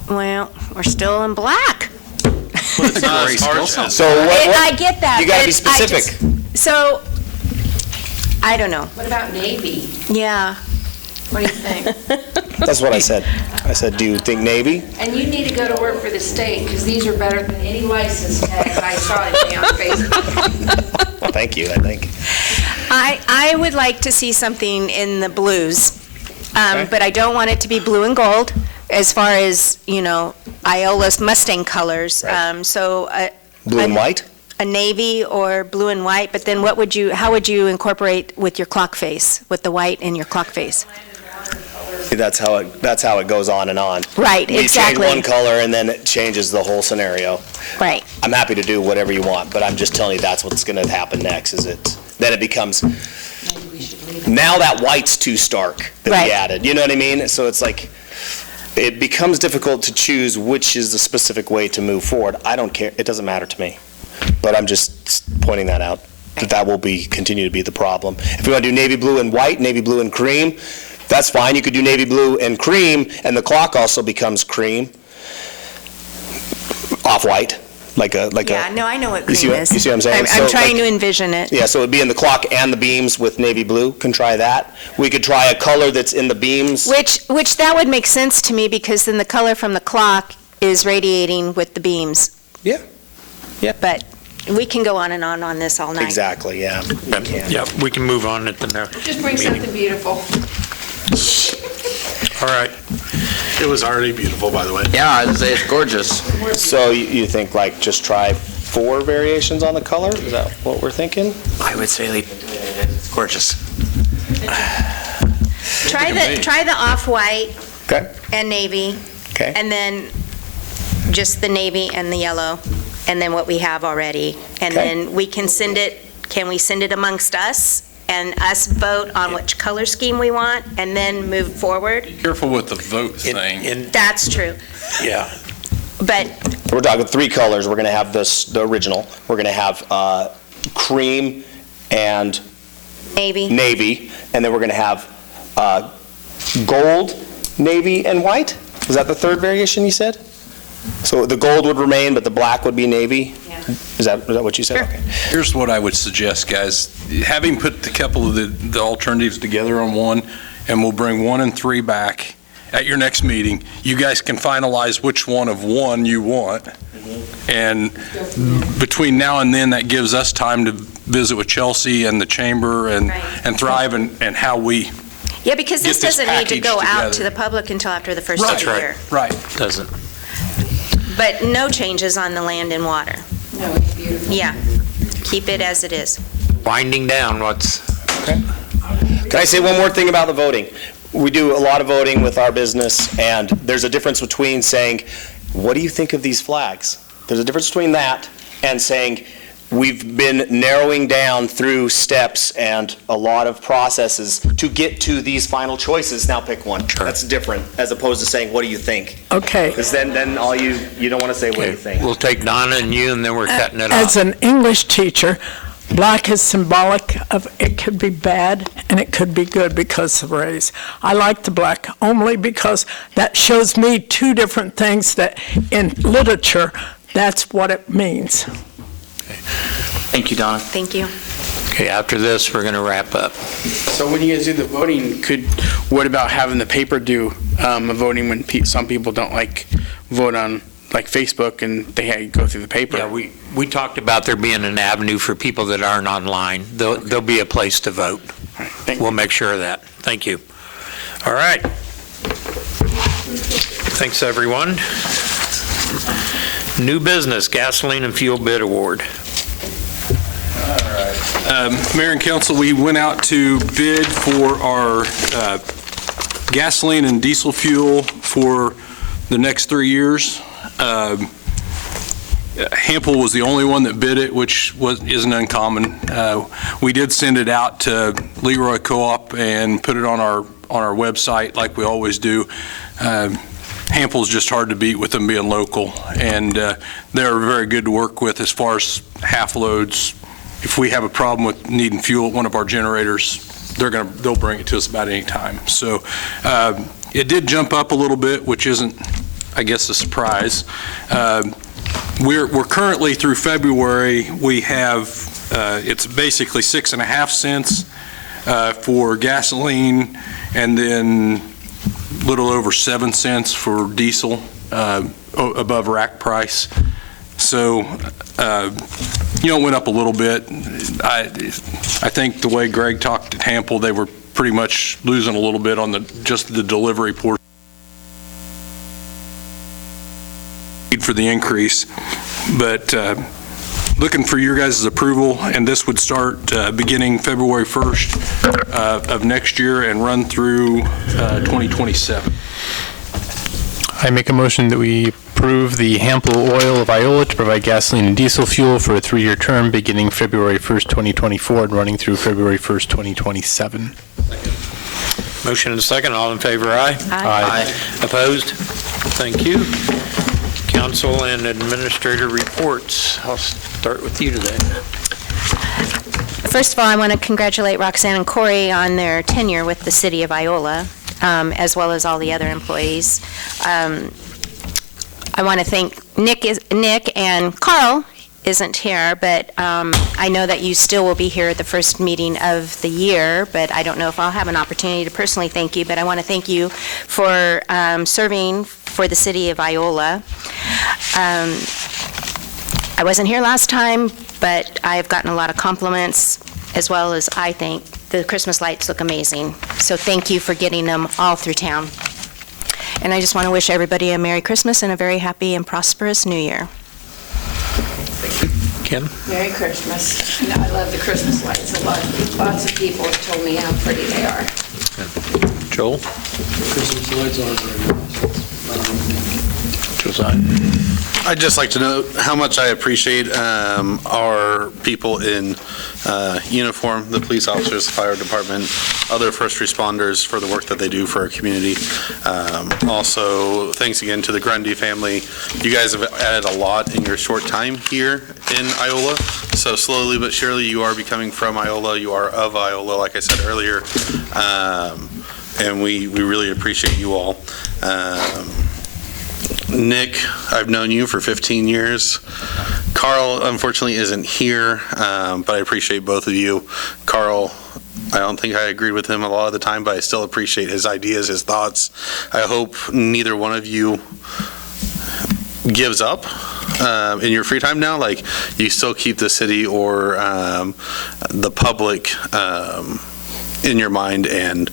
Well, we're still in black. It's not as harsh as. So I get that. You gotta be but specific. So, I don't know. What about navy? Yeah. What do you think? That's what I said. I said, do you think navy? And you need to go to work for the state, because these are better than any license tag I saw today on Facebook. Well, thank you, I think. I would like to see something in the blues, but I don't want it to be blue and gold, as far as, Iola's Mustang colors. Right. Blue and white? A navy or blue and white, but then how would you incorporate with your clock face, with the white in your clock face? That's how it goes on and on. Right, exactly. You change one color and then it changes the whole scenario. Right. I'm happy to do whatever you want, but I'm just telling you that's what's going to happen next. Then it becomes, now that white's too stark that we added. You know what I mean? So it's like, it becomes difficult to choose which is the specific way to move forward. I don't care. It doesn't matter to me. But I'm just pointing that out, that will continue to be the problem. If we want to do navy blue and white, navy blue and cream, that's fine. You could do navy blue and cream, and the clock also becomes cream, off-white. Yeah, no, I know what You see green what- is. you see what I'm saying? I'm So, trying like- to envision it. Yeah, so it'd be in the clock and the beams with navy blue. Can try that. We could try a color that's in the beams. Which that would make sense to me, because then the color from the clock is radiating with the beams. Yeah. Yeah. But we can go on and on this all night. Exactly, yeah. Yeah, we can move on at the next Just bring meeting. something beautiful. All right. It was already beautiful, by the way. Yeah, I would say it's gorgeous. So you think like just try 4 variations on the color? Is that what we're thinking? I would say it's gorgeous. Try the off-white Okay. and navy. Okay. And then just the navy and the yellow, and then what we have already. And Okay. then we can can we send it amongst us, and us vote on which color scheme we want, and then move forward? Careful with the vote thing. That's true. Yeah. But We're talking 3 colors. We're going to have the original. We're going to have cream and navy. and then we're going to have gold, navy, and white. Was that the 3rd variation you said? So the gold would remain, but the black would be navy? Yeah. Is that what you said? Okay. Here's what I would suggest, guys. Having put a couple of the alternatives together on one, and we'll bring 1 and 3 back at your next meeting. You guys can finalize which one of 1 you want. And between now and then, that gives us time to visit with Chelsea and the chamber and Thrive and how we Yeah, because this get this doesn't need to go packaged out to together. the public until after the first of That's the right. year. Right. Doesn't. But no changes on the land and water. No, it's beautiful. Yeah, keep it as it is. Winding down, Okay. Can I say one more thing about the voting? We do a lot of voting with our business, and there's a difference between saying, what do you think of these flags? There's a difference between that and saying, we've been narrowing down through steps and a lot of processes to get to these final choices. Now pick one. That's different, as opposed to saying, what do you think? Okay. Because then all you don't want to say, what do you think? We'll take Donna and you, and then we're cutting it As off. an English teacher, black is symbolic of, it could be bad and it could be good because of race. I like the black only because that shows me 2 different things that in literature, that's what it means. Thank you, Donna. Thank you. Okay, after this, we're going to wrap up. So when you guys do the voting, what about having the paper do a voting when some people don't vote on Facebook and they go through the paper? Yeah, we talked about there being an avenue for people that aren't online. There'll be a place to vote. We'll make sure of that. Thank you. All right. Thanks, everyone. New business, gasoline and fuel bid award. Mayor and council, we went out to bid for our gasoline and diesel fuel for the next 3 years. Hample was the only one that bid it, which isn't uncommon. We did send it out to Leroy Co-op and put it on our website like we always do. Hample's just hard to beat with them being local, and they're very good to work with as far as half loads. If we have a problem with needing fuel at one of our generators, they'll bring it to us about any time. So it did jump up a little bit, which isn't, I guess, a surprise. We're currently through February. We have it's basically 6.5 cents for gasoline, and then a little over 7 cents for diesel above rack price. So, it went up a little bit. I think the way Greg talked at Hample, they were pretty much losing a little bit on just the delivery portion for the increase. But looking for your guys' approval, and this would start beginning February 1st of next year and run through 2027. I make a motion that we approve the Hample Oil of Iola to provide gasoline and diesel fuel for a 3-year term beginning February 1st, 2024 and running through February 1st, 2027. Motion and second. All in favor, aye? Aye. Opposed? Thank you. Council and administrator reports. I'll start with you today. First of all, I want to congratulate Roxanne and Corey on their tenure with the city of Iola, as well as all the other employees. I want to thank Nick and Carl isn't here, but I know that you still will be here at the first meeting of the year, but I don't know if I'll have an opportunity to personally thank you, but I want to thank you for serving for the city of Iola. I wasn't here last time, but I've gotten a lot of compliments, as well as I think the Christmas lights look amazing. So thank you for getting them all through town. And I just want to wish everybody a Merry Christmas and a very happy and prosperous New Year. Kim? Merry Christmas. You know, I love the Christmas lights. Lots of people have told me how pretty they are. Joel? Christmas lights are very nice. Josiah? I'd just like to note how much I appreciate our people in uniform, the police officers, the fire department, other first responders for the work that they do for our community. Also, thanks again to the Grundy family. You guys have added a lot in your short time here in Iola. So slowly but surely you are becoming from Iola. You are of Iola, like I said earlier. And we really appreciate you all. Nick, I've known you for 15 years. Carl, unfortunately, isn't here, but I appreciate both of you. Carl, I don't think I agreed with him a lot of the time, but I still appreciate his ideas, his thoughts. I hope neither one of you gives up in your free time now. Like, you still keep the city or the public in your mind and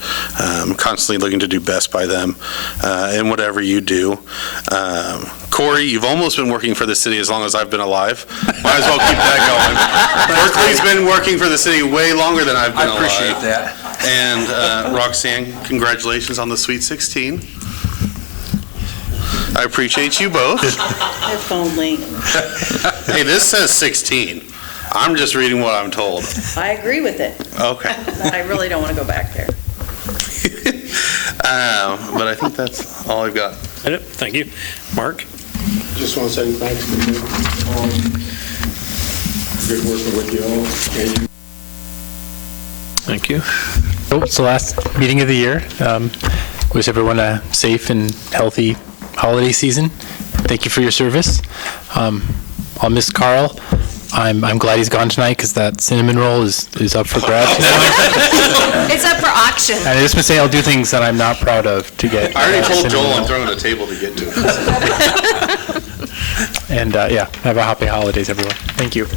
constantly looking to do best by them in whatever you do. Corey, you've almost been working for the city as long as I've been alive. Might as well keep that going. Berkeley's been working for the city way longer than I've been alive. I appreciate that. And Roxanne, congratulations on the Sweet 16. I appreciate you both. If only. Hey, this says 16. I'm just reading what I'm told. I agree with it. Okay. But I really don't want to go back there. But I think that's all I've got. Thank you. Mark? Just want to say thanks to you. Good working with you all. Thank you. Oh, it's the last meeting of the year. Wish everyone a safe and healthy holiday season. Thank you for your service. I'll miss Carl. I'm glad he's gone tonight because that cinnamon roll is up for grabs. It's up for auction. And I just been saying I'll do things that I'm not proud of to get. I already told cinnamon Joel I'm roll. throwing a table to get to. And yeah, have a happy holidays, everyone. Thank you.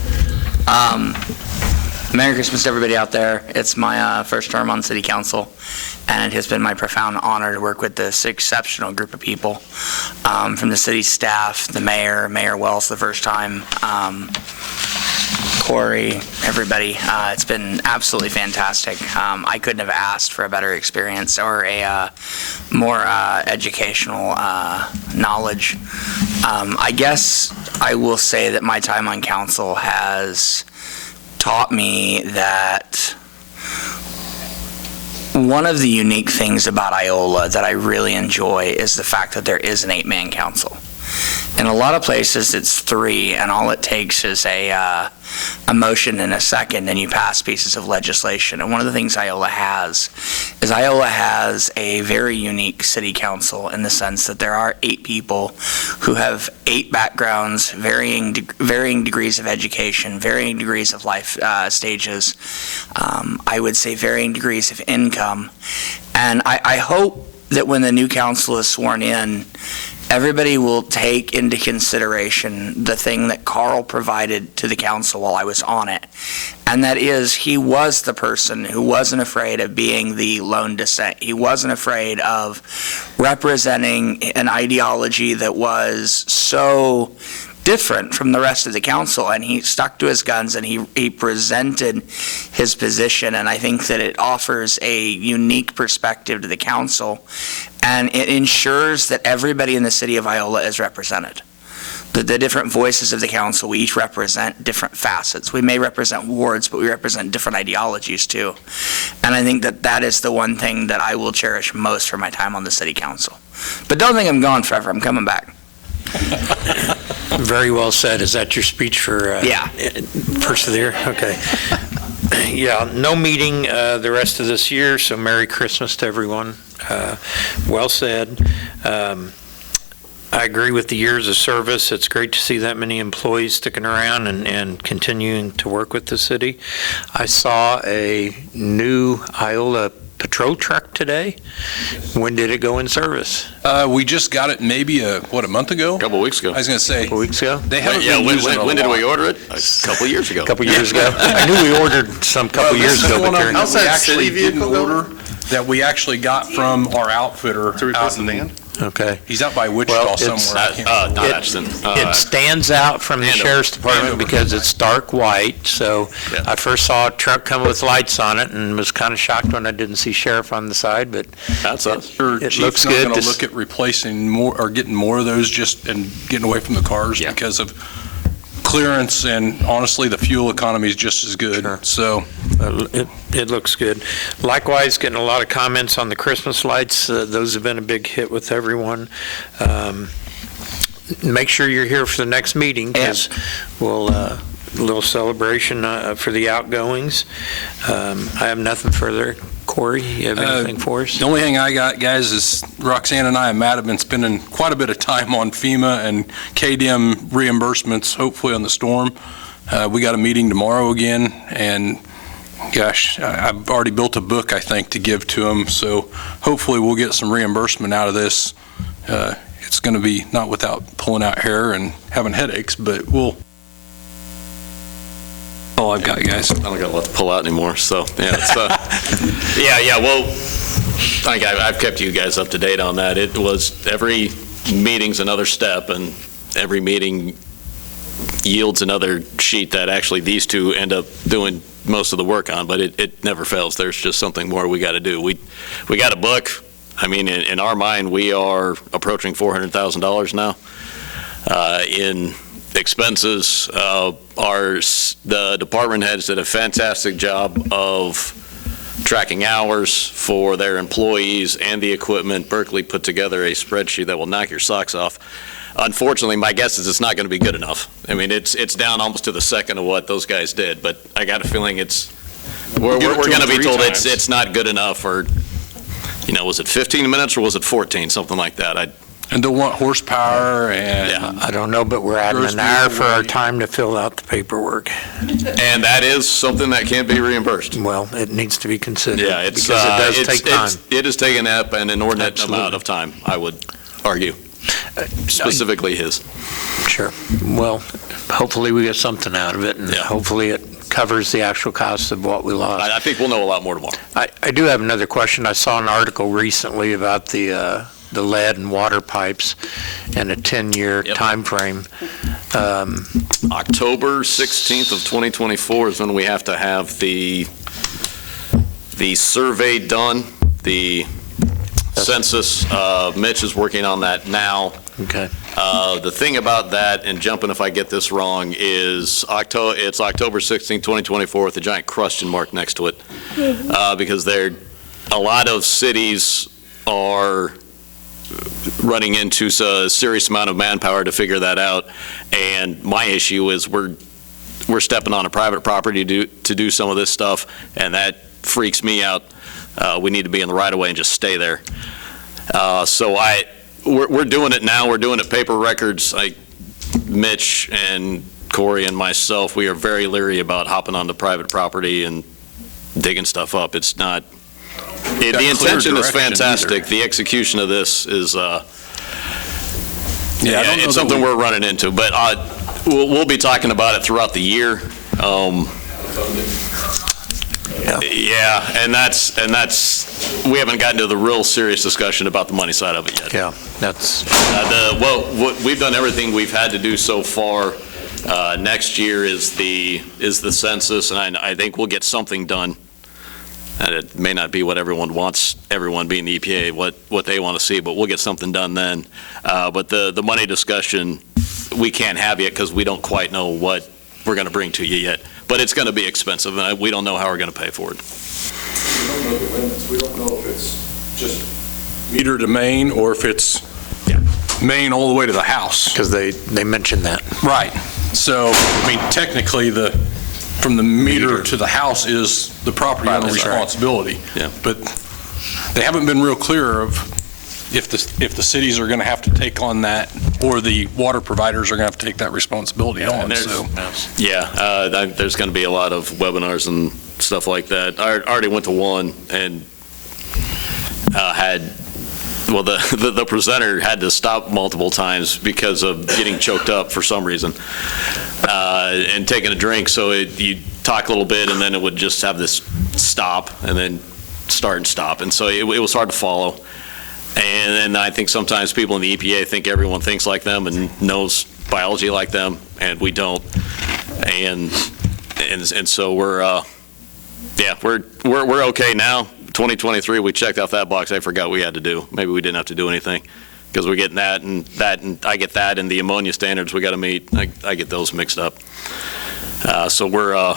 Merry Christmas to everybody out there. It's my first term on City Council, and it has been my profound honor to work with this exceptional group of people, from the city staff, the Mayor Wells the first time, Corey, everybody. It's been absolutely fantastic. I couldn't have asked for a better experience or a more educational knowledge. I guess I will say that my time on council has taught me that one of the unique things about Iola that I really enjoy is the fact that there is an 8-man council. In a lot of places, it's 3, and all it takes is a motion and a second, and you pass pieces of legislation. And one of the things Iola has is Iola has a very unique city council in the sense that there are 8 people who have 8 backgrounds, varying degrees of education, varying degrees of life stages, I would say varying degrees of income. And I hope that when the new council is sworn in, everybody will take into consideration the thing that Carl provided to the council while I was on it. And that is, he was the person who wasn't afraid of being the lone dissent. He wasn't afraid of representing an ideology that was so different from the rest of the council, and he stuck to his guns and he presented his position, and I think that it offers a unique perspective to the council, and it ensures that everybody in the city of Iola is represented. The different voices of the council, we each represent different facets. We may represent wards, but we represent different ideologies too. And I think that that is the one thing that I will cherish most for my time on the city council. But don't think I'm gone forever, I'm coming back. Very well said. Is that your speech for Yeah. first of the year? Okay. Yeah, no meeting the rest of this year, so Merry Christmas to everyone. Well said. I agree with the years of service. It's great to see that many employees sticking around and continuing to work with the city. I saw a new Iola patrol truck today. When did it go in service? We just got it maybe a month ago? A couple weeks ago. I was going to say. A couple weeks ago? They haven't Yeah, been using it a when did lot. we order it? A couple years ago. A couple years ago. I knew we ordered some couple years ago, but they're How's that actually didn't order that we actually got from our outfitter. To replace the van? okay. He's out by Wichita Well, it's- somewhere. I can't remember. Not Atchison. It stands out from the Andover. sheriff's department because it's dark white, so Yeah. I first saw a truck come with lights on it and was kind of shocked when I didn't see sheriff on the side, but That's us. Sure, it Chief's looks not good. going to This- look at replacing more, or getting more of those and getting away from the cars Yeah. because of clearance, and honestly, the fuel economy is just as good. Sure. So, It looks good. Likewise, getting a lot of comments on the Christmas lights. Those have been a big hit with everyone. Make sure you're here for the next meeting because we'll, a little celebration for the outgoings. I have nothing further. Corey, you have anything for us? the only thing I got, guys, is Roxanne and I and Matt have been spending quite a bit of time on FEMA and KDM reimbursements, hopefully on the storm. We got a meeting tomorrow again, and gosh, I've already built a book, I think, to give to them, so hopefully we'll get some reimbursement out of this. It's going to be not without pulling out hair and having headaches, but we'll. All I've got, guys. I don't got a lot to pull out anymore, so, yeah, it's, well, I think I've kept you guys up to date on that. It was, every meeting's another step, and every meeting yields another sheet that actually these two end up doing most of the work on, but it never fails. There's just something more we got to do. We got a book. I mean, in our mind, we are approaching $400,000 now in expenses. The department heads did a fantastic job of tracking hours for their employees and the equipment. Berkeley put together a spreadsheet that will knock your socks off. Unfortunately, my guess is it's not going to be good enough. I mean, it's down almost to the second of what those guys did, but I got a feeling we're going to be told it's not good enough, or, was it 15 minutes or was it 14, something like that. And they'll want horsepower and. Yeah. I don't know, but we're adding an hour for our time to fill out the paperwork. And that is something that can't be reimbursed. Well, it needs to be considered. Yeah, because it does take time. It has taken up an inordinate Absolutely. amount of time, I would argue, specifically his. Sure. Well, hopefully we get something out of it, and Yeah. hopefully it covers the actual cost of what we lost. I think we'll know a lot more tomorrow. I do have another question. I saw an article recently about the lead and water pipes and a 10-year Yep. time frame. October 16th of 2024 is when we have to have the survey done, the census. Mitch is working on that now. Okay. The thing about that, and jumping if I get this wrong, is it's October 16th, 2024 with a giant question mark next to it. Because a lot of cities are running into a serious amount of manpower to figure that out. And my issue is we're stepping on a private property to do some of this stuff, and that freaks me out. We need to be in the right of way and just stay there. So we're doing it now. We're doing it paper records. Mitch and Corey and myself, we are very leery about hopping onto private property and digging stuff up. It's not. The intention is fantastic. The execution of this is, it's something we're running into. But we'll be talking about it throughout the year. Yeah, and that's we haven't gotten to the real serious discussion about the money side of it yet. Yeah, that's. We've done everything we've had to do so far. Next year is the census, and I think we'll get something done. And it may not be what everyone wants, everyone being the EPA, what they want to see, but we'll get something done then. But the money discussion, we can't have yet because we don't quite know what we're going to bring to you yet. But it's going to be expensive, and we don't know how we're going to pay for it. We don't know the limits. We don't know if it's just meter to main or if it's main all the way to the house. Because they mentioned that. Right. So, I mean, technically, from the meter to the house is the property owner's responsibility. Yeah. But they haven't been real clear of if the cities are going to have to take on that, or the water providers are going to have to take that responsibility on, so. There's going to be a lot of webinars and stuff like that. I already went to one and the presenter had to stop multiple times because of getting choked up for some reason and taking a drink. So you talk a little bit and then it would just have this stop and then start and stop. And so it was hard to follow. And I think sometimes people in the EPA think everyone thinks like them and knows biology like them, and we don't. And so we're okay now. 2023, we checked off that box I forgot we had to do. Maybe we didn't have to do anything because we're getting that, and I get that, and the ammonia standards we got to meet. I get those mixed up. So we're,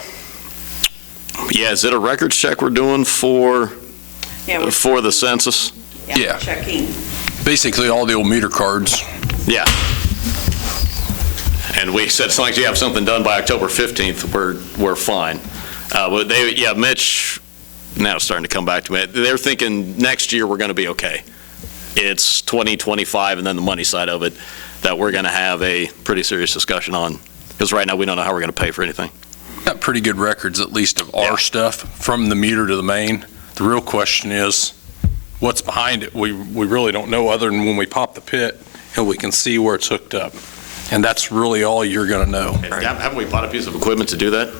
is it a records check we're doing for the census? Yeah. Checking. Basically all the old meter cards. Yeah. And we said as long as you have something done by October 15th, we're fine. But Mitch, now it's starting to come back to me. They're thinking next year we're going to be okay. It's 2025 and then the money side of it that we're going to have a pretty serious discussion on, because right now we don't know how we're going to pay for anything. Got pretty good records, at least of our stuff from the meter to the main. The real question is what's behind it. We really don't know, other than when we pop the pit and we can see where it's hooked up. And that's really all you're going to know. Haven't we bought a piece of equipment to do that?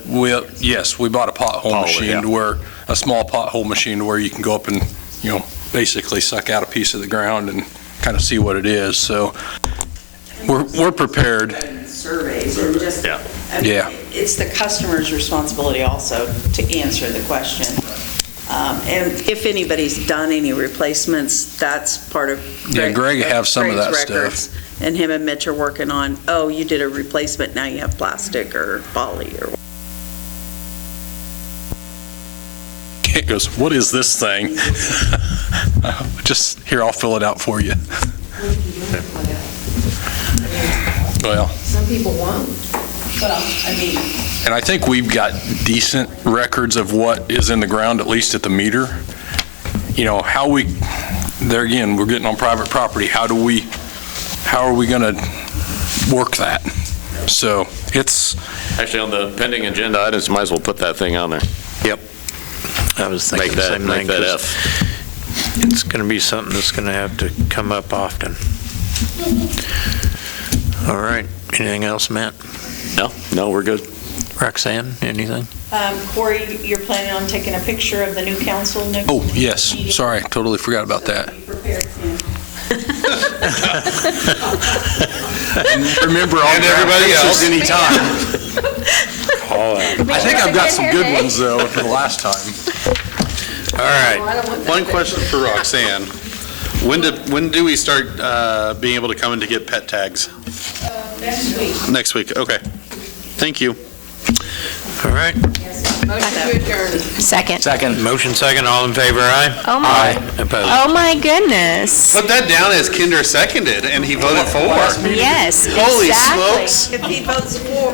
Yes, we bought a pothole machine a small pothole machine to where you can go up and, basically suck out a piece of the ground and kind of see what it is. So we're prepared. Surveys and just, it's the customer's responsibility also to answer the question. And if anybody's done any replacements, that's part of Greg have some of that records. stuff. And him and Mitch are working on, you did a replacement, now you have plastic or poly or. Kent goes, what is this thing? Just here, I'll fill it out for you. Well. Some people won't. Well, And I think we've got decent records of what is in the ground, at least at the meter. There again, we're getting on private property. How are we going to work that? So it's. Actually, on the pending agenda items, might as well put that thing on there. Yep. I was thinking the same thing. Make that F. It's going to be something that's going to have to come up often. All right. Anything else, Matt? No, we're good. Roxanne, anything? Corey, you're planning on taking a picture of the new council next Oh, yes. Sorry, totally forgot about that. Remember, and everybody else anytime. I think I've got some good ones though for the last time. All right. One question for Roxanne. When do we start being able to come in to get pet tags? Next week. Next week. Okay. Thank you. All right. Motion to adjourn. Second. Motion second. All in favor, aye? Oh my. Opposed? Oh my goodness. Put that down as Kinder seconded, and he voted for. Yes, Holy exactly. smokes. If he votes for,